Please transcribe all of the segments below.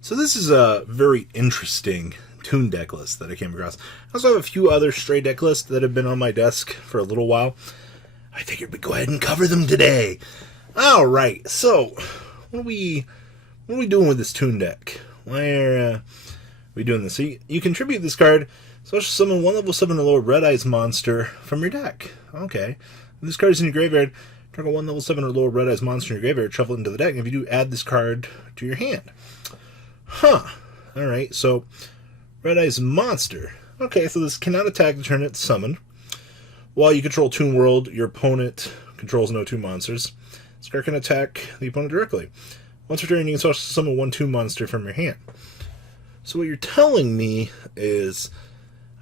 So this is a very interesting Toon deck list that I came across. I also have a few other stray deck lists that have been on my desk for a little while. I figured we'd go ahead and cover them today. Alright, so what are we doing with this Toon deck? Why are we doing this? So you contribute this card, special summon one level 7 or lower Red Eyes monster from your deck. Okay. If this card is in your graveyard, target one level 7 or lower Red Eyes monster in your graveyard, shuffle it into the deck, and if you do, add this card to your hand. Huh. Alright, so Red Eyes monster. Okay, so this cannot attack the turn it's summoned. While you control Toon World, your opponent controls no Toon monsters. This card can attack the opponent directly. Once per turn, you can special summon one Toon monster from your hand. So what you're telling me is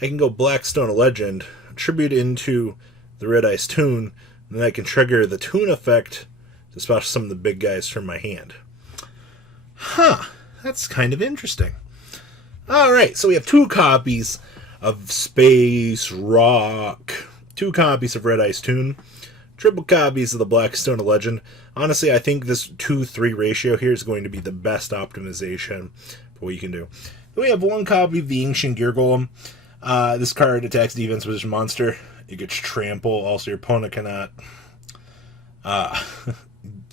I can go Blackstone a Legend, tribute into the Red Eyes Toon, and then I can trigger the Toon effect to special summon the big guys from my hand. Huh. That's kind of interesting. Alright, so we have 2 copies of Space Rock, 2 copies of Red Eyes Toon, triple copies of the Blackstone Legend. Honestly, I think this 2-3 ratio here is going to be the best optimization for what you can do. Then we have 1 copy of the Ancient Gear Golem. This card attacks defense position monster. It gets trample. Also, your opponent cannot...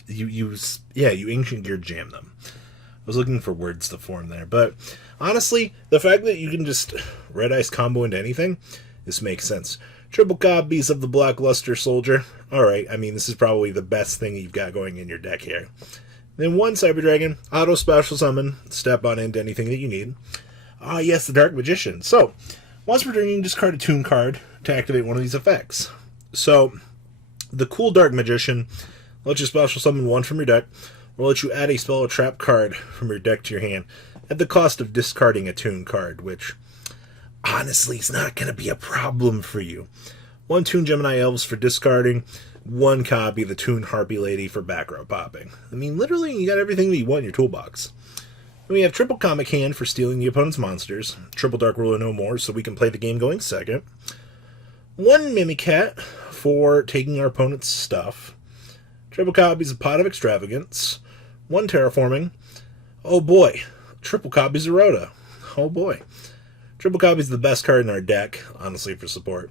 you Ancient Gear jam them. I was looking for words to form there, but honestly, the fact that you can just Red Eyes combo into anything, this makes sense. Triple copies of the Black Luster Soldier. Alright, I mean, this is probably the best thing you've got going in your deck here. Then 1 Cyber Dragon, auto special summon, step on into anything that you need. Yes, the Dark Magician. So, once per turn, you can discard a Toon card to activate one of these effects. So, the cool Dark Magician lets you special summon 1 from your deck, or let you add a spell or trap card from your deck to your hand at the cost of discarding a Toon card, which honestly is not going to be a problem for you. 1 Toon Gemini Elves for discarding, 1 copy of the Toon Harpy Lady for back row popping. I mean, literally, you got everything that you want in your toolbox. Then we have triple Comic Hand for stealing the opponent's monsters, triple Dark Ruler No More so we can play the game going second, 1 Mimicat for taking our opponent's stuff, triple copies of Pot of Extravagance, 1 Terraforming, oh boy, triple copies of Rhoda, oh boy, triple copies of the best card in our deck, honestly, for support,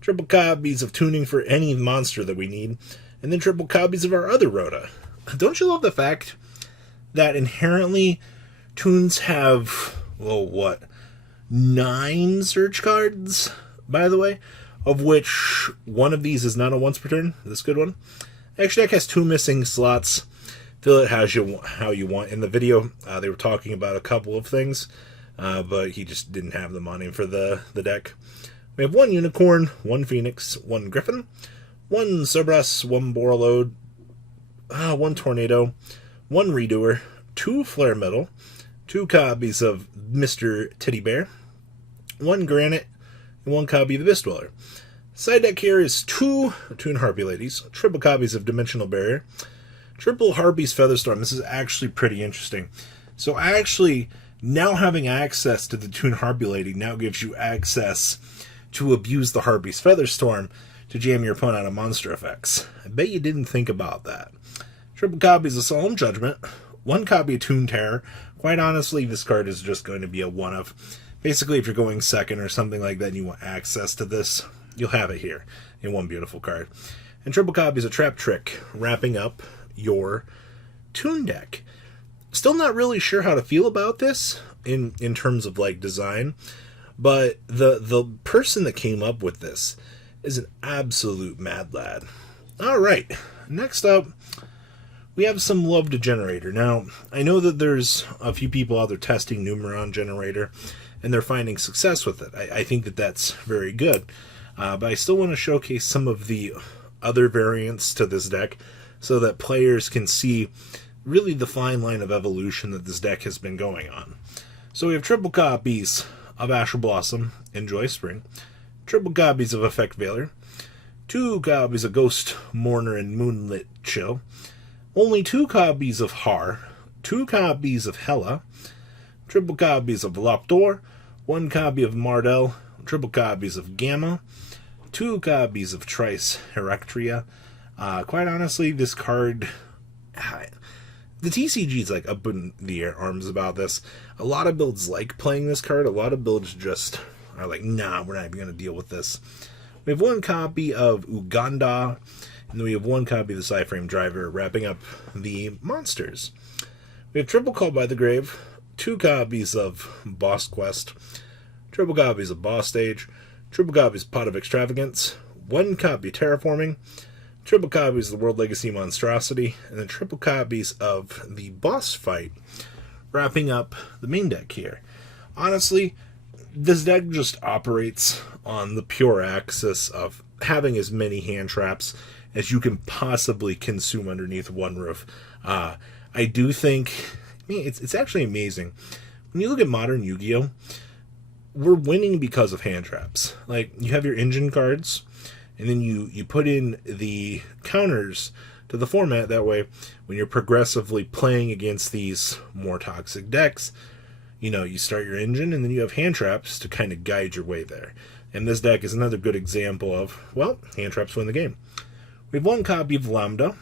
triple copies of Tuning for any monster that we need, and then triple copies of our other Rhoda. Don't you love the fact that inherently Toons have, 9 search cards, by the way, of which one of these is not a once per turn, this good one. Actually, deck has 2 missing slots. Fill it how you want. In the video, they were talking about a couple of things, but he just didn't have them on him for the deck. We have 1 Unicorn, 1 Phoenix, 1 Griffin, 1 Cerberus, 1 Borreload, 1 Tornado, 1 Redoer, 2 Flare Metal, 2 copies of Mr. Teddy Bear, 1 Granite, and 1 copy of the Beast Dweller. Side deck here is 2 Toon Harpy Ladies, triple copies of Dimensional Barrier, triple Harpy's Featherstorm. This is actually pretty interesting. So actually, now having access to the Toon Harpy Lady now gives you access to abuse the Harpy's Featherstorm to jam your opponent out of monster effects. I bet you didn't think about that. Triple copies of Solemn Judgment, 1 copy of Toon Terror. Quite honestly, this card is just going to be a one-of. Basically, if you're going second or something like that and you want access to this, you'll have it here in 1 beautiful card. And triple copies of Trap Trick, wrapping up your Toon deck. Still not really sure how to feel about this in terms of like design, but the person that came up with this is an absolute mad lad. Alright, next up, we have some love to Generator. Now, I know that there's a few people out there testing Numeron Generator, and they're finding success with it. I think that that's very good. But I still want to showcase some of the other variants to this deck so that players can see really the fine line of evolution that this deck has been going on. So we have triple copies of Astral Blossom, Enjoy Spring, triple copies of Effect Veiler, 2 copies of Ghost Mourner and Moonlit Chill, only 2 copies of Har, 2 copies of Hela, triple copies of Loptor, 1 copy of Mardell, triple copies of Gamma, 2 copies of Trice Heractria, Quite honestly, this card... The TCG is like up in the arms about this. A lot of builds like playing this card. A lot of builds just are like, nah, we're not even going to deal with this. We have one copy of Uganda, and then we have one copy of the Cyframe Driver, wrapping up the monsters. We have triple Call by the Grave, 2 copies of Boss Quest, triple copies of Boss Stage, triple copies of Pot of Extravagance, 1 copy of Terraforming, triple copies of the World Legacy Monstrosity, and then triple copies of the Boss Fight, wrapping up the main deck here. Honestly, this deck just operates on the pure axis of having as many hand traps as you can possibly consume underneath one roof. I do think, it's actually amazing. When you look at modern Yu-Gi-Oh!, we're winning because of hand traps. Like, you have your engine cards, and then you put in the counters to the format. That way, when you're progressively playing against these more toxic decks, you start your engine, and then you have hand traps to kind of guide your way there. And this deck is another good example of, well, hand traps win the game. We have 1 copy of Lambda,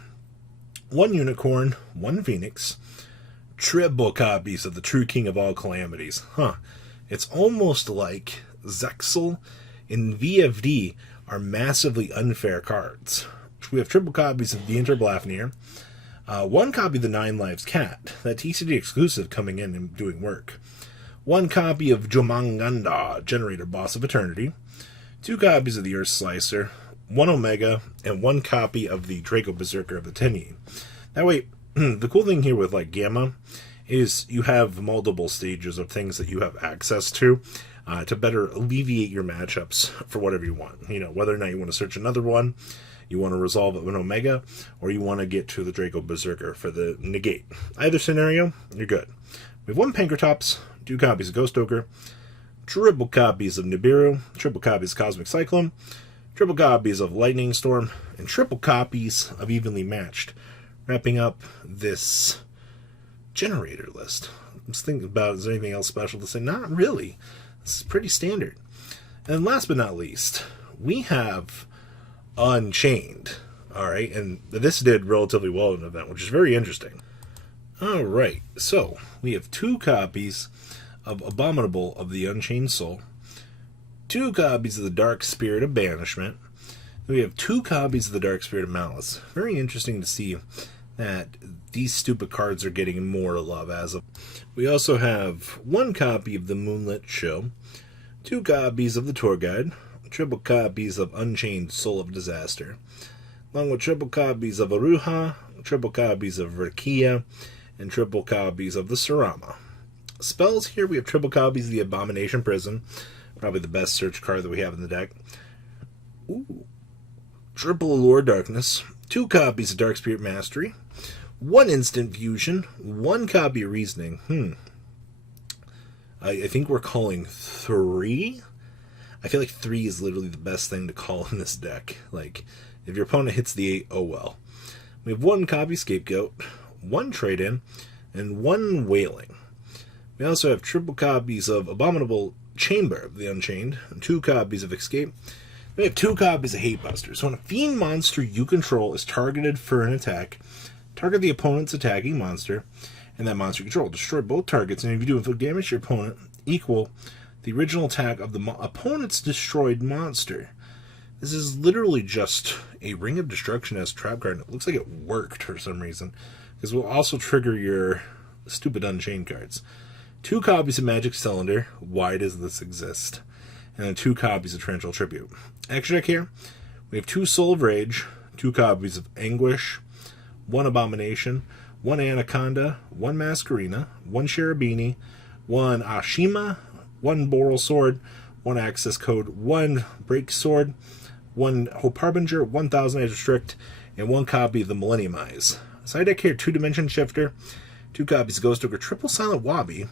1 Unicorn, 1 Phoenix, triple copies of the True King of All Calamities. It's almost like Zexal and VFD are massively unfair cards. We have triple copies of the Interblafnir, 1 copy of the 9 Lives Cat, that TCG exclusive coming in and doing work, 1 copy of Jomanganda, Generator Boss of Eternity, 2 copies of the Earth Slicer, 1 Omega, and 1 copy of the Draco Berserker of the Tenyi. That way, the cool thing here with like Gamma is you have multiple stages of things that you have access to better alleviate your matchups for whatever you want. Whether or not you want to search another one, you want to resolve it with Omega, or you want to get to the Draco Berserker for the negate. Either scenario, you're good. We have 1 Pankratops, 2 copies of Ghost Ogre, triple copies of Nibiru, triple copies of Cosmic Cyclone, triple copies of Lightning Storm, and triple copies of Evenly Matched, wrapping up this generator list. I'm just thinking about, is there anything else special to say? Not really. This is pretty standard. And last but not least, we have Unchained. Alright, and this did relatively well in the event, which is very interesting. Alright, so we have 2 copies of Abominable of the Unchained Soul, 2 copies of the Dark Spirit of Banishment. We have 2 copies of the Dark Spirit of Malice. Very interesting to see that these stupid cards are getting more love as of. We also have 1 copy of the Moonlit Show, 2 copies of the Tour Guide, triple copies of Unchained Soul of Disaster, along with triple copies of Aruha, triple copies of Verkia, and triple copies of the Sarama. Spells here, we have triple copies of the Abomination Prison, probably the best search card that we have in the deck. Triple Allure Darkness, 2 copies of Dark Spirit Mastery, 1 Instant Fusion, 1 copy of Reasoning. I think we're calling 3? I feel like 3 is literally the best thing to call in this deck. Like, if your opponent hits the 8, oh well. We have 1 copy Scapegoat, 1 Trade-In, and 1 Wailing. We also have triple copies of Abominable Chamber of the Unchained, and 2 copies of Escape. We have 2 copies of Hatebuster. So when a fiend monster you control is targeted for an attack, target the opponent's attacking monster, and that monster you control. Destroy both targets, and if you do inflict damage to your opponent, equal the original attack of the opponent's destroyed monster. This is literally just a Ring of Destruction as trap card, and it looks like it worked for some reason, because we'll also trigger your stupid Unchained cards. 2 copies of Magic Cylinder. Why does this exist? And then 2 copies of Torrential Tribute. Extra deck here, we have 2 Soul of Rage, 2 copies of Anguish, 1 Abomination, 1 Anaconda, 1 Masquerena, 1 Cherubini, 1 Ashima, 1 Boral Sword, 1 Access Code, 1 Break Sword, 1 Hope Harbinger, 1 Thousand Eyes Restrict, and 1 copy of the Millennium Eyes. Side deck here, 2 Dimension Shifter, 2 copies of Ghost Ogre, triple Silent Wabi,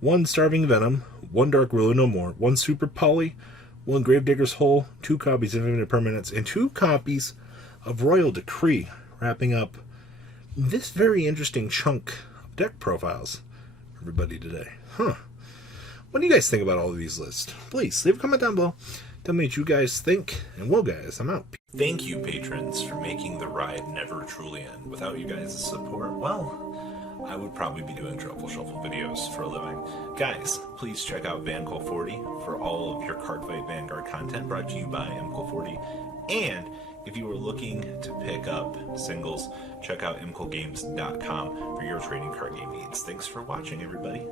1 Starving Venom, 1 Dark Ruler No More, 1 Super Poly, 1 Gravedigger's Hole, 2 copies of Infinite Permanence, and 2 copies of Royal Decree, wrapping up this very interesting chunk of deck profiles for everybody today. What do you guys think about all of these lists? Please leave a comment down below. Tell me what you guys think, and well guys, I'm out. Thank you, patrons, for making the ride never truly end. Without you guys' support, well, I would probably be doing Truffle Shuffle videos for a living. Guys, please check out VanCole40 for all of your Cardfight Vanguard content brought to you by MCole40. And if you are looking to pick up singles, check out mcolegames.com for your trading card game needs. Thanks for watching, everybody.